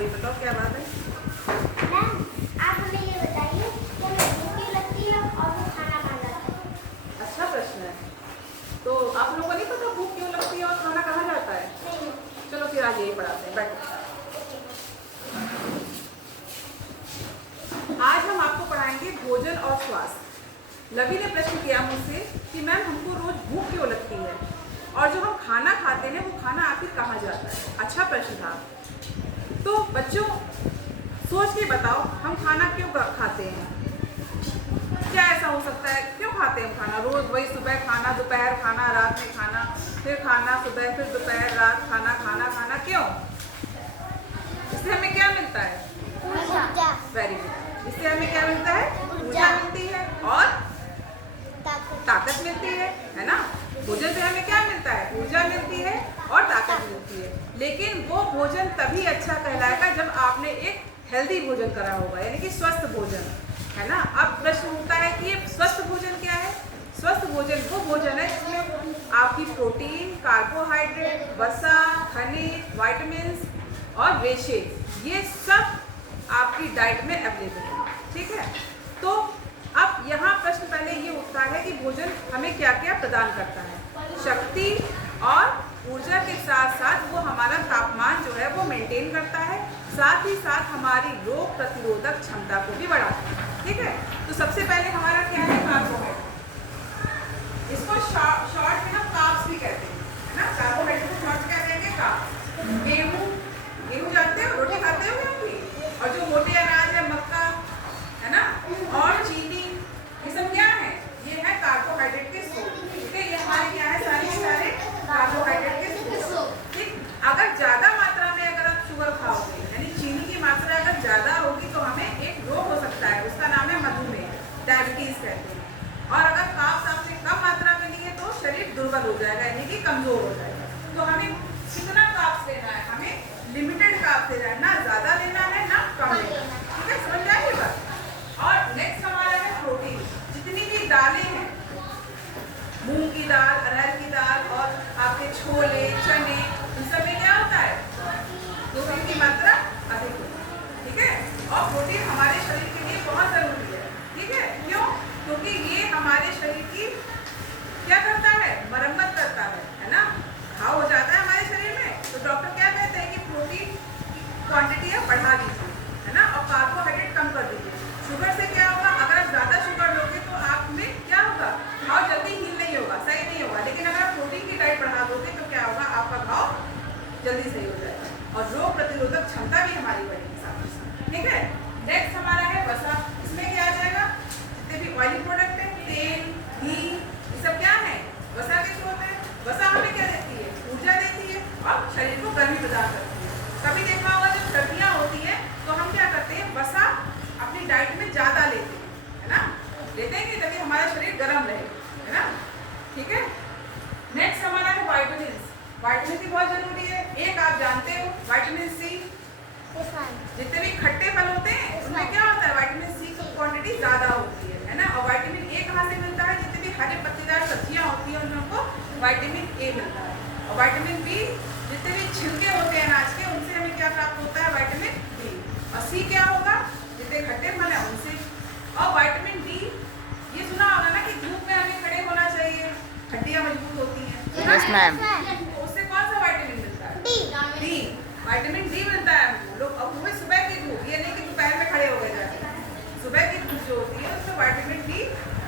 गई, बताओ क्या बात है? मैम, आप हमें ये बताइए कि हमें भूख क्यों लगती है और वो खाना कहाँ जाता है? अच्छा प्रश्न है। तो आप लोगों को नहीं पता भूख क्यों लगती है और खाना कहाँ जाता है? नहीं। चलो फिर आज यही पढ़ाते हैं, बैठो। आज हम आपको पढ़ाएंगे भोजन और स्वास्थ्य। लवी ने प्रश्न किया मुझसे कि मैम हमको रोज भूख क्यों लगती है और जो हम खाना खाते हैं वो खाना आखिर कहाँ जाता है। अच्छा प्रश्न था। तो बच्चों सोच के बताओ, हम खाना क्यों खाते हैं? क्या ऐसा हो सकता है, क्यों खाते हैं खाना? रोज वही सुबह खाना, दोपहर खाना, रात में खाना, फिर खाना सुबह, फिर दोपहर, रात खाना, खाना खाना, क्यों? इससे हमें क्या मिलता है? ऊर्जा। Very good. इससे हमें क्या मिलता है? ऊर्जा मिलती है और ताकत मिलती है ना? भोजन से हमें क्या मिलता है? ऊर्जा मिलती है और ताकत मिलती है। लेकिन वो भोजन तभी अच्छा कहलाएगा जब आपने एक हेल्दी भोजन करा होगा, यानी कि स्वस्थ भोजन, है ना? अब प्रश्न उठता है कि ये स्वस्थ भोजन क्या है? स्वस्थ भोजन वो भोजन है जिसमें आपकी प्रोटीन, कार्बोहाइड्रेट, वसा, खनिज, विटामिन और रेशे, ये सब आपकी डाइट में अवेलेबल है। ठीक है? तो अब यहाँ प्रश्न पहले ये उठता है कि भोजन हमें क्या क्या प्रदान करता है? शक्ति और ऊर्जा के साथ साथ वो हमारा तापमान जो है वो मेंटेन करता है, साथ ही साथ हमारी रोग प्रतिरोधक क्षमता को भी बढ़ाता है। ठीक है? तो सबसे पहले हमारा क्या है? कार्बोहाइड्रेट। इसको शॉर्ट में हम कार्ब्स भी कहते हैं, है ना? कार्बोहाइड्रेट को शॉर्ट क्या कहेंगे? कार्ब्स। गेहूं जानते हो, रोटी खाते हो गेहूं की? और जो मोटे अनाज है, मक्का, है ना, और चीनी, ये सब क्या है? ये है कार्बोहाइड्रेट के स्रोत। ठीक है? ये हमारे क्या है? सारे कार्बोहाइड्रेट के स्रोत। ठीक? अगर ज्यादा मात्रा में अगर आप शुगर खाओगे, यानी चीनी की मात्रा अगर ज्यादा होगी तो हमें एक रोग हो सकता है, उसका नाम है मधुमेह, डायबिटीज कहते हैं। और अगर कार्ब्स आपने कम मात्रा में लिए तो शरीर दुर्बल हो जाएगा, यानी कि कमजोर हो जाएगा। तो हमें कितना कार्ब्स लेना है? हमें लिमिटेड कार्ब्स लेना है, ना ज्यादा लेना है ना कम लेना है। ठीक है? समझ में आई बात? और नेक्स्ट हमारा है प्रोटीन। जितनी भी दालें हैं, मूंग की दाल, अरहर की दाल और आपके छोले, चने, इन सब में क्या होता है? प्रोटीन की मात्रा अधिक होती है। ठीक है? और प्रोटीन हमारे शरीर के लिए बहुत जरूरी है। ठीक है? क्यों? क्योंकि ये हमारे शरीर की क्या करता है? मरम्मत करता है ना? घाव हो जाता है हमारे शरीर में तो डॉक्टर क्या कहते हैं कि प्रोटीन की क्वांटिटी है बढ़ा दीजिए, है ना, और कार्बोहाइड्रेट कम कर दीजिए। शुगर से क्या होगा? अगर आप ज्यादा शुगर लोगे तो आप में क्या होगा? घाव जल्दी हील नहीं होगा, सही नहीं होगा। लेकिन अगर आप प्रोटीन की डाइट बढ़ा दोगे तो क्या होगा? आपका घाव जल्दी सही हो जाएगा और रोग प्रतिरोधक क्षमता भी हमारी बढ़ेगी साथ ही साथ। ठीक है? नेक्स्ट हमारा है वसा। इसमें क्या आ जाएगा? जितने भी ऑयली प्रोडक्ट है, तेल, घी, ये सब क्या है? वसा के स्रोत है। वसा हमें क्या देती है? ऊर्जा देती है और शरीर को गर्मी प्रदान करती है। कभी देखा होगा जब सर्दियां होती है तो हम क्या करते हैं? वसा अपनी डाइट में ज्यादा लेते हैं, है ना? लेते हैं कि तभी हमारा शरीर गर्म रहे, है ना? ठीक है? नेक्स्ट हमारा है विटामिन। विटामिन सी बहुत जरूरी है। एक आप जानते हो, विटामिन सी, जितने भी खट्टे फल होते हैं उनमें क्या होता है? विटामिन सी की क्वांटिटी ज्यादा होती है ना? और विटामिन ए कहाँ से मिलता है? जितने भी हरे पत्तेदार सब्जियां होती हैं उनमें हमको विटामिन ए मिलता है। और विटामिन बी, जितने भी छिलके होते हैं अनाज के, उनसे हमें क्या प्राप्त होता है? Vitamin B. और सी क्या होगा? जितने खट्टे फल है उनसे। और विटामिन डी, ये सुना होगा ना कि धूप में हमें खड़े होना चाहिए, हड्डियां मजबूत होती हैं। Yes ma'am. उससे कौन सा विटामिन मिलता है? डी। विटामिन डी मिलता है हमको। लोग अब वो सुबह की धूप, ये नहीं कि दोपहर में खड़े हो गए जाके, सुबह की धूप जो होती है उसमें विटामिन डी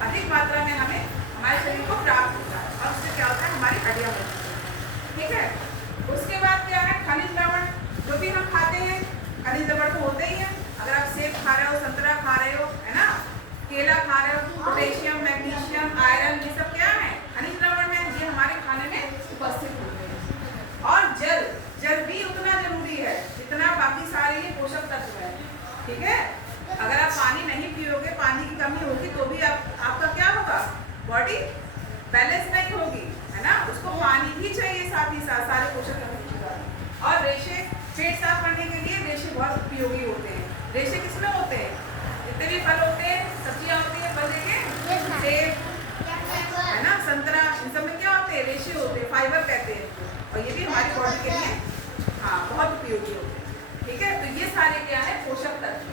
अधिक मात्रा में हमें हमारे शरीर को प्राप्त होता है और उससे क्या होता है? हमारी हड्डियां मजबूत होती हैं। ठीक है? उसके बाद क्या है? खनिज लवण। जो भी हम खाते हैं खनिज लवण तो होते ही हैं। अगर आप सेब खा रहे हो, संतरा खा रहे हो, है ना, केला खा रहे हो, पोटेशियम, मैग्नीशियम, आयरन, ये सब क्या है? खनिज लवण है। ये हमारे खाने में उपस्थित होते हैं। और जल भी उतना जरूरी है जितना बाकी सारे ये पोषक तत्व है। ठीक है? अगर आप पानी नहीं पियोगे, पानी की कमी होगी तो भी आपका क्या होगा? बॉडी बैलेंस नहीं होगी, है ना? उसको पानी भी चाहिए साथ ही साथ, सारे पोषक तत्व। और रेशे, पेट साफ करने के लिए रेशे बहुत उपयोगी होते हैं। रेशे किसमें होते हैं? जितने भी फल होते हैं, सब्जियां होती है, फल देखें, सेब, है ना, संतरा, इन सब में क्या होते हैं? रेशे होते हैं, फाइबर कहते हैं। और ये भी हमारी बॉडी के लिए बहुत उपयोगी होते हैं। ठीक है, तो ये सारे क्या है, पोषक तत्व,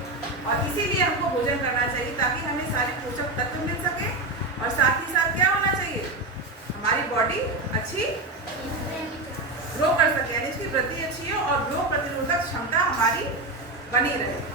और इसीलिए हमको भोजन करना चाहिए ताकि हमें सारे पोषक तत्व मिल सके, और साथ ही साथ क्या होना चाहिए, हमारी बॉडी अच्छी ग्रो कर सके, यानी इसकी वृद्धि अच्छी हो और रोग प्रतिरोधक क्षमता हमारी बनी रहे।